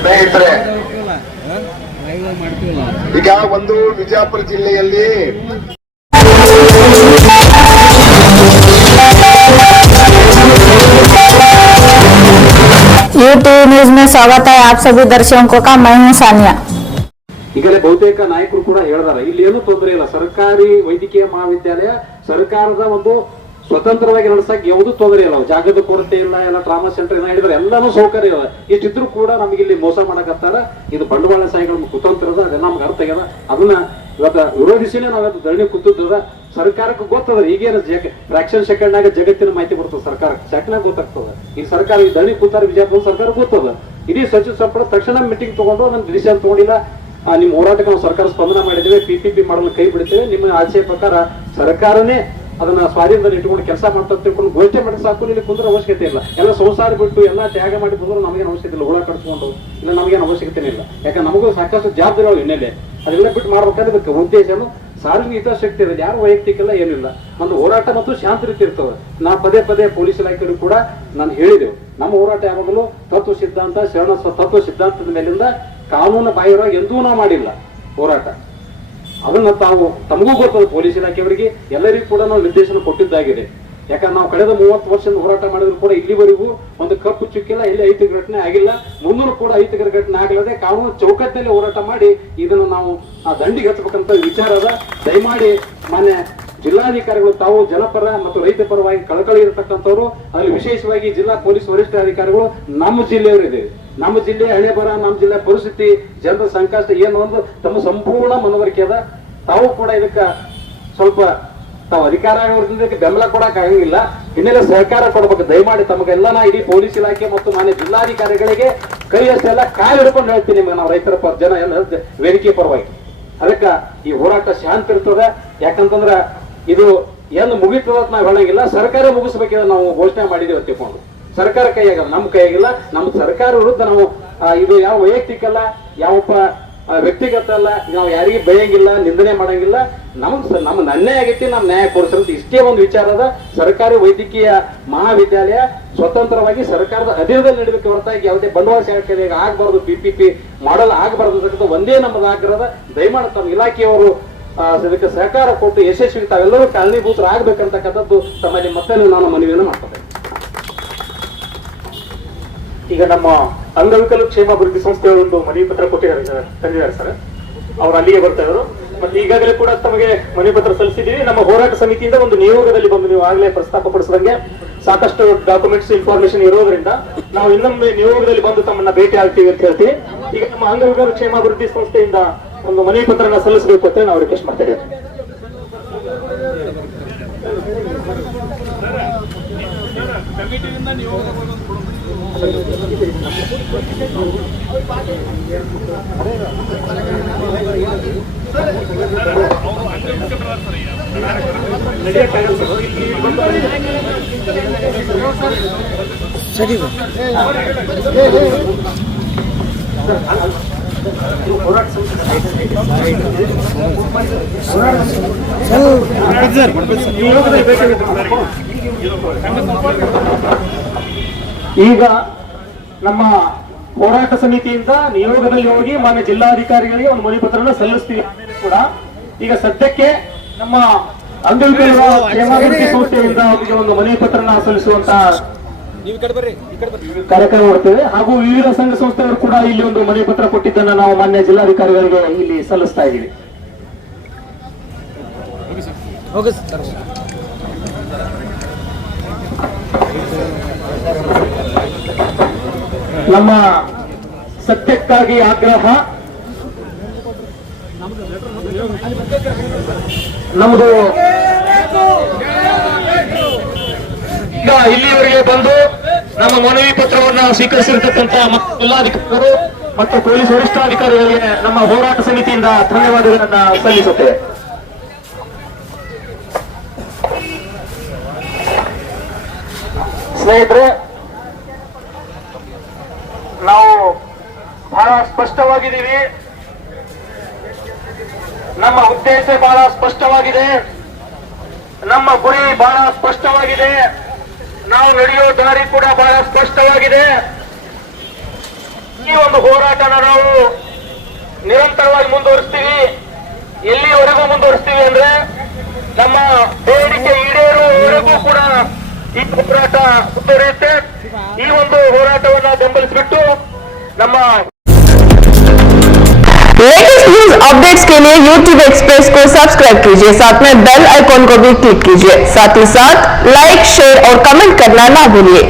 ಸ್ನೇಹಿತರೆ, ಈಗ ಒಂದು ವಿಜಯಪುರ ಜಿಲ್ಲೆಯಲ್ಲಿ यूट्यूब न्यूज में स्वागत है आप सभी दर्शकों का। मैं हूं सानिया। ಈಗಲೇ ಬಹುತೇಕ ನಾಯಕರು ಕೂಡ ಹೇಳಿದಾರೆ, ಇಲ್ಲಿ ಏನು ತೊಂದರೆ ಇಲ್ಲ. ಸರ್ಕಾರಿ ವೈದ್ಯಕೀಯ ಮಹಾವಿದ್ಯಾಲಯ ಸರ್ಕಾರದ ಒಂದು ಸ್ವತಂತ್ರವಾಗಿ ನಡೆಸಕ್ಕೆ ಯಾವುದೂ ತೊಂದರೆ ಇಲ್ಲ. ಜಾಗದ ಕೊರತೆ ಇಲ್ಲ, ಎಲ್ಲ ಟ್ರಾಮಾ ಸೆಂಟರ್ ಏನೋ ಹೇಳಿದ್ರೆ ಎಲ್ಲಾನು ಸೌಕರ್ಯ ಇಲ್ಲ. ಇಷ್ಟಿದ್ರು ಕೂಡ ನಮಗೆ ಇಲ್ಲಿ ಮೋಸ ಮಾಡಕತ್ತಾರ. ಇದು ಬಂಡವಾಳಶಾಹಿಗಳ ಕುತಂತ್ರದ, ಅದನ್ನ ನಮ್ಗೆ ಅರ್ಥ ಆಗ್ಯದ. ಅದನ್ನ ಇವತ್ತ ವಿರೋಧಿಸಿನೇ ನಾವತ್ತು ಧರಣಿ ಕೂತದ. ಸರ್ಕಾರಕ್ಕೆ ಗೊತ್ತದ ಈಗೇನು ಫ್ರಾಕ್ಷನ್ ಸೆಕೆಂಡ್ನಾಗ ಜಗತ್ತಿನ ಮಾಹಿತಿ ಬರ್ತದೆ ಸರ್ಕಾರಕ್ಕೆ, ಸೆಕೆಂಡ್ನಾಗ ಗೊತ್ತಾಗ್ತದ. ಈ ಸರ್ಕಾರ ಈ ಧರಣಿ ಕೂತಾರ ವಿಜಯಪುರ ಸರ್ಕಾರ ಗೊತ್ತದ. ಇಡೀ ಸಚಿವ ಸಂಪುಟ ತಕ್ಷಣ ಮೀಟಿಂಗ್ ತಗೊಂಡು ನನ್ನ ಡಿಸಿಷನ್ ತಗೊಂಡಿಲ್ಲ, ನಿಮ್ಮ ಹೋರಾಟಕ್ಕೆ ನಾವು ಸರ್ಕಾರ ಸ್ಪಂದನ ಮಾಡಿದ್ದೇವೆ, PPP ಮಾಡಲು ಕೈ ಬಿಡ್ತೇವೆ, ನಿಮ್ಮ ಆಶಯ ಪ್ರಕಾರ ಸರ್ಕಾರನೇ ಅದನ್ನ ಸ್ವಾಧೀನದಲ್ಲಿ ಇಟ್ಕೊಂಡು ಕೆಲಸ ಮಾಡ್ತಾ ತಿಳ್ಕೊಂಡು ಘೋಷಣೆ ಮಾಡಿ ಸಾಕು, ಇಲ್ಲಿ ಕುಂದ್ರ ಅವಶ್ಯಕತೆ ಇಲ್ಲ. ಎಲ್ಲ ಸಂಸಾರ ಬಿಟ್ಟು ಎಲ್ಲ ತ್ಯಾಗ ಮಾಡಿ ಬಂದ್ರು ನಮಗೇನು ಅವಶ್ಯಕತೆ ಇಲ್ಲ. ಹುಳ ಕಟ್ಕೊಂಡು ಇಲ್ಲ, ನಮಗೇನು ಅವಶ್ಯಕತೆ ಇಲ್ಲ. ಯಾಕಂದ್ರೆ ನಮಗೂ ಸಾಕಷ್ಟು ಜವಾಬ್ದಾರಿ ಹಿನ್ನೆಲೆ ಅದೆಲ್ಲ ಬಿಟ್ಟು ಮಾಡ್ಬೇಕಾದ್ರೆ ಉದ್ದೇಶನು ಸಾರ್ವಜನಿಕ ಹಿತಾಸಕ್ತಿ ಇದೆ. ಯಾರು ವೈಯಕ್ತಿಕ ಇಲ್ಲ, ಏನಿಲ್ಲ. ಒಂದು ಹೋರಾಟ ಮತ್ತು ಶಾಂತ ರೀತಿ ಇರ್ತವೆ. ನಾ ಪದೇ ಪದೇ ಪೊಲೀಸ್ ಇಲಾಖೆಯವರು ಕೂಡ ನಾನು ಹೇಳಿದೆವು, ನಮ್ಮ ಹೋರಾಟ ಯಾವಾಗಲೂ ತತ್ವ ಸಿದ್ಧಾಂತ, ಶರಣ ತತ್ವ ಸಿದ್ಧಾಂತದ ಮೇಲಿಂದ ಕಾನೂನು ಬಾಹಿರವಾಗಿ ಎಂದೂ ನಾವು ಮಾಡಿಲ್ಲ ಹೋರಾಟ. ಅದನ್ನ ತಾವು ತಮಗೂ ಗೊತ್ತದ, ಪೊಲೀಸ್ ಇಲಾಖೆಯವರಿಗೆ ಎಲ್ಲರಿಗೂ ಕೂಡ ನಾವು ನಿರ್ದೇಶನ ಕೊಟ್ಟಿದ್ದಾಗಿದೆ. ಯಾಕಂದ್ರೆ ನಾವು ಕಳೆದ 30 ವರ್ಷದಿಂದ ಹೋರಾಟ ಮಾಡಿದ್ರು ಕೂಡ ಇಲ್ಲಿವರೆಗೂ ಒಂದು ಕಪ್ಪು ಚುಕ್ಕಿಲ್ಲ, ಎಲ್ಲಿ ಅಹಿತಕರ ಘಟನೆ ಆಗಿಲ್ಲ. ಮುಂದೂ ಕೂಡ ಅಹಿತಕರ ಘಟನೆ ಆಗಲದೆ ಕಾನೂನು ಚೌಕಟ್ಟಿನಲ್ಲಿ ಹೋರಾಟ ಮಾಡಿ ಇದನ್ನು ನಾವು ದಂಡಿಗೆ ಹಚ್ಚಬೇಕಂತ ವಿಚಾರ ಅದ. ದಯಮಾಡಿ ಮಾನ್ಯ ಜಿಲ್ಲಾಧಿಕಾರಿಗಳು ತಾವು ಜನಪರ ಮತ್ತು ರೈತ ಪರವಾಗಿ ಕಳಕಳಿ ಇರತಕ್ಕಂಥವ್ರು, ಅಲ್ಲಿ ವಿಶೇಷವಾಗಿ ಜಿಲ್ಲಾ ಪೊಲೀಸ್ ವರಿಷ್ಠಾಧಿಕಾರಿಗಳು ನಮ್ಮ ಜಿಲ್ಲೆಯವರಿದೆ. ನಮ್ಮ ಜಿಲ್ಲೆ ಹಣೆ ಬರ, ನಮ್ಮ ಜಿಲ್ಲೆ ಪರಿಸ್ಥಿತಿ, ಜನರ ಸಂಕಷ್ಟ ಏನು ಒಂದು ತಮ್ಮ ಸಂಪೂರ್ಣ ಮನವರಿಕೆ ಅದ. ತಾವು ಕೂಡ ಇದಕ್ಕೆ ಸ್ವಲ್ಪ ತಾವು ಅಧಿಕಾರ ಬೆಂಬಲ ಕೊಡಕ್ ಆಗಂಗಿಲ್ಲ, ಹಿನ್ನೆಲೆ ಸಹಕಾರ ಕೊಡ್ಬೇಕು. ದಯಮಾಡಿ ತಮಗೆಲ್ಲ ನಾ ಇಡೀ ಪೊಲೀಸ್ ಇಲಾಖೆ ಮತ್ತು ಮಾನ್ಯ ಜಿಲ್ಲಾಧಿಕಾರಿಗಳಿಗೆ ಕೈ ಅಷ್ಟೆಲ್ಲ ಕಾಯಿ ಹಿಡ್ಕೊಂಡು ಹೇಳ್ತೀನಿ ನಿಮ್ಗೆ, ನಾವು ರೈತರ ಜನ ಎಲ್ಲ ವೇದಿಕೆ ಪರವಾಗಿ. ಅದಕ್ಕೆ ಈ ಹೋರಾಟ ಶಾಂತಿ ಇರ್ತದೆ. ಯಾಕಂತಂದ್ರ ಇದು ಏನು ಮುಗಿತದ ನಾವು ಹೇಳಂಗಿಲ್ಲ, ಸರ್ಕಾರ ಮುಗಿಸ್ಬೇಕಿದೆ ನಾವು ಘೋಷಣೆ ಮಾಡಿದೇವೆ ತಿಳ್ಕೊಂಡು. ಸರ್ಕಾರ ಕೈಯಾಗಲ್ಲ, ನಮ್ಮ ಕೈಯಾಗಿಲ್ಲ. ನಮ್ಮ ಸರ್ಕಾರ ವಿರುದ್ಧ ನಾವು ಇದು ಯಾವ ವೈಯಕ್ತಿಕ ಅಲ್ಲ, ಯಾವಪ್ಪ ವ್ಯಕ್ತಿಗತ ಅಲ್ಲ, ನಾವು ಯಾರಿಗೆ ಬೈಯಂಗಿಲ್ಲ, ನಿಂದನೆ ಮಾಡಂಗಿಲ್ಲ. ನಮ್ಮ ಅನ್ಯಾಯ ಆಗೈತಿ, ನಮ್ಮ ನ್ಯಾಯ ಕೊಡಿಸಂತ ಇಷ್ಟೇ ಒಂದು ವಿಚಾರದ. ಸರ್ಕಾರಿ ವೈದ್ಯಕೀಯ ಮಹಾವಿದ್ಯಾಲಯ ಸ್ವತಂತ್ರವಾಗಿ ಸರ್ಕಾರದ ಅಧೀನದಲ್ಲಿ ನಡೀಬೇಕು ಹೊರತಾಗಿ ಯಾವುದೇ ಬಂಡವಾಳ ಆಗಬಾರ್ದು, PPP ಮಾಡಲ್ ಆಗಬಾರ್ದು ಅಂತಕ್ಕಂಥ ಒಂದೇ ನಮ್ಮದು ಆಗ್ರಹದ. ದಯಮಾಡಿ ತಮ್ಮ ಇಲಾಖೆಯವರು ಇದಕ್ಕೆ ಸಹಕಾರ ಕೊಟ್ಟು ಯಶಸ್ವಿ ತಾವೆಲ್ಲರೂ ಕಾರಣೀಭೂತರಾಗಬೇಕಂತಕ್ಕಂಥದ್ದು ತಮ್ಮಲ್ಲಿ ಮತ್ತೆ ನಾನು ಮನವಿಯನ್ನು ಮಾಡ್ತೇನೆ. ಈಗ ನಮ್ಮ ಅಂಗವಿಕಲ ಕ್ಷೇಮಾಭಿವೃದ್ಧಿ ಸಂಸ್ಥೆಯವರು ಒಂದು ಮನವಿ ಪತ್ರ ತಂದಿದ್ದಾರೆ ಸರ್. ಅವ್ರು ಅಲ್ಲಿಗೆ ಬರ್ತಾ ಇದ್ರು. ಮತ್ತೆ ಈಗಾಗಲೇ ಕೂಡ ತಮಗೆ ಮನವಿ ಪತ್ರ ಸಲ್ಲಿಸಿದ್ದೀವಿ. ನಮ್ಮ ಹೋರಾಟ ಸಮಿತಿಯಿಂದ ಒಂದು ನಿಯೋಗದಲ್ಲಿ ಬಂದು, ನೀವು ಆಗಲೇ ಪ್ರಸ್ತಾಪ ಪಡಿಸಿದಂಗೆ ಸಾಕಷ್ಟು ಡಾಕ್ಯುಮೆಂಟ್ಸ್ ಇನ್ಫಾರ್ಮೇಶನ್ ಇರೋದ್ರಿಂದ ನಾವು ಇನ್ನೊಮ್ಮೆ ನಿಯೋಗದಲ್ಲಿ ಬಂದು ತಮ್ಮನ್ನ ಭೇಟಿ ಆಗ್ತೀವಿ ಅಂತ ಹೇಳ್ತೀವಿ. ಈಗ ನಮ್ಮ ಅಂಗವಿಕಲ ಕ್ಷೇಮಾಭಿವೃದ್ಧಿ ಸಂಸ್ಥೆಯಿಂದ ಒಂದು ಮನವಿ ಪತ್ರನ ಸಲ್ಲಿಸಬೇಕು ಅಂತ ನಾವು ರಿಕ್ವೆಸ್ಟ್ ಮಾಡ್ತಾ ಇದ್ದೇವೆ. ಈಗ ನಮ್ಮ ಹೋರಾಟ ಸಮಿತಿಯಿಂದ ನಿಯೋಗದಲ್ಲಿ ಹೋಗಿ ಮಾನ್ಯ ಜಿಲ್ಲಾಧಿಕಾರಿಗಳಿಗೆ ಒಂದು ಮನವಿ ಪತ್ರವನ್ನು ಸಲ್ಲಿಸ್ತೀವಿ ಕೂಡ. ಈಗ ಸದ್ಯಕ್ಕೆ ನಮ್ಮ ಅಂಗವಿಕಲರ ಕ್ಷೇಮಾಭಿವೃದ್ಧಿ ಸಂಸ್ಥೆಯಿಂದ ಅವರಿಗೆ ಒಂದು ಮನವಿ ಪತ್ರನ ಸಲ್ಲಿಸುವಂತ ಕಾರ್ಯಕ್ರಮ ಮಾಡ್ತೇವೆ. ಹಾಗೂ ವಿವಿಧ ಸಂಘ ಸಂಸ್ಥೆಗಳು ಕೂಡ ಇಲ್ಲಿ ಒಂದು ಮನವಿ ಪತ್ರ ಕೊಟ್ಟಿದ್ದನ್ನು ನಾವು ಮಾನ್ಯ ಜಿಲ್ಲಾಧಿಕಾರಿಗಳಿಗೆ ಇಲ್ಲಿ ಸಲ್ಲಿಸ್ತಾ ಇದ್ದೀವಿ. ನಮ್ಮ ಸತ್ಯಕ್ಕಾಗಿ ಆಗ್ರಹ, ನಮ್ದು ಈಗ ಇಲ್ಲಿಯವರೆಗೆ ಬಂದು ನಮ್ಮ ಮನವಿ ಪತ್ರವನ್ನು ಸ್ವೀಕರಿಸಿರ್ತಕ್ಕಂಥ ಜಿಲ್ಲಾಧಿಕಾರಿಗಳು ಮತ್ತು ಪೊಲೀಸ್ ವರಿಷ್ಠಾಧಿಕಾರಿಗಳಿಗೆ ನಮ್ಮ ಹೋರಾಟ ಸಮಿತಿಯಿಂದ ಧನ್ಯವಾದಗಳನ್ನ ಸಲ್ಲಿಸುತ್ತೇವೆ. ಸ್ನೇಹಿತರೆ, ನಾವು ಬಹಳ ಸ್ಪಷ್ಟವಾಗಿದ್ದೀವಿ. ನಮ್ಮ ಉದ್ದೇಶ ಬಹಳ ಸ್ಪಷ್ಟವಾಗಿದೆ, ನಮ್ಮ ಗುರಿ ಬಹಳ ಸ್ಪಷ್ಟವಾಗಿದೆ, ನಾವು ನಡೆಯೋ ದಾರಿ ಕೂಡ ಬಹಳ ಸ್ಪಷ್ಟವಾಗಿದೆ. ಈ ಒಂದು ಹೋರಾಟನ ನಾವು ನಿರಂತರವಾಗಿ ಮುಂದುವರಿಸ್ತೀವಿ. ಎಲ್ಲಿವರೆಗೂ ಮುಂದುವರಿಸ್ತೀವಿ ಅಂದ್ರೆ ನಮ್ಮ ಬೇಡಿಕೆ ಈಡೇರುವವರೆಗೂ ಕೂಡ ಈ ಹೋರಾಟ ಮುಂದುವರಿಯುತ್ತೆ. ಈ ಒಂದು ಹೋರಾಟವನ್ನ ಬೆಂಬಲಿಸಿಬಿಟ್ಟು ನಮ್ಮ लेटेस्ट न्यूज अपडेट्स के लिए YouTube एक्सप्रेस को सब्सक्राइब कीजिए, साथ में बेल आइकॉन को भी क्लिक कीजिए, साथ ही साथ लाइक, शेयर और कमेंट करना ना भूलिए।